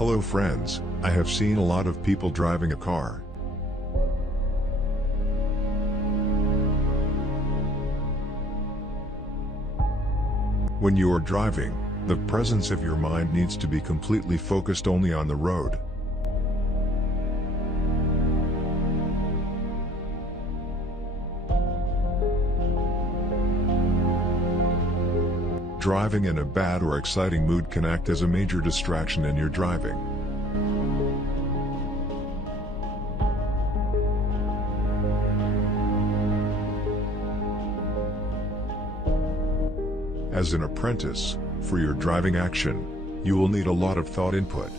Hello friends, I have seen a lot of people driving a car. When you are driving, the presence of your mind needs to be completely focused only on the road. Driving in a bad or exciting mood can act as a major distraction in your driving. As an apprentice, for your driving action, you will need a lot of thought input.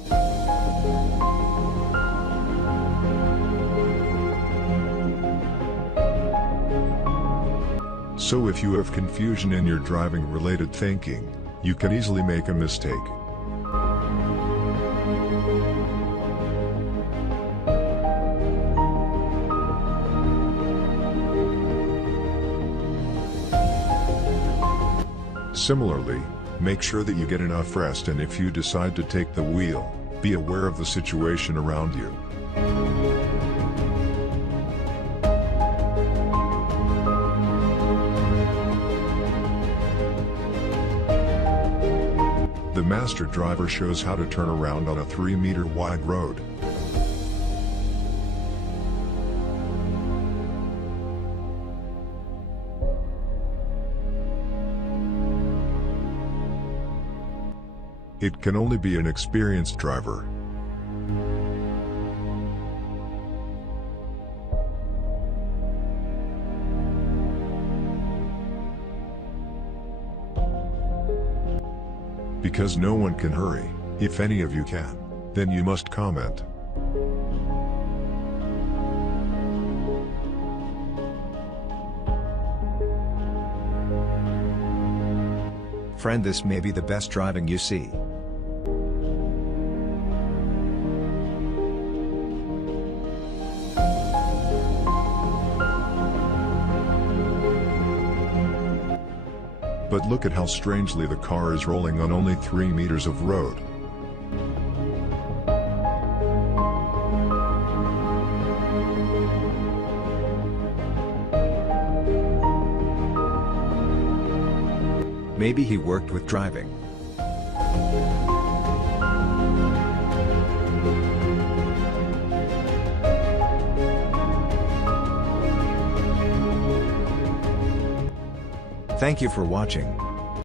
So if you have confusion in your driving-related thinking, you can easily make a mistake. Similarly, make sure that you get enough rest, and if you decide to take the wheel, be aware of the situation around you. The master driver shows how to turn around on a 3-meter wide road. It can only be an experienced driver. Because no one can hurry. If any of you can, then you must comment. Friend, this may be the best driving you see. But look at how strangely the car is rolling on only 3 meters of road. Maybe he worked with driving. Thank you for watching.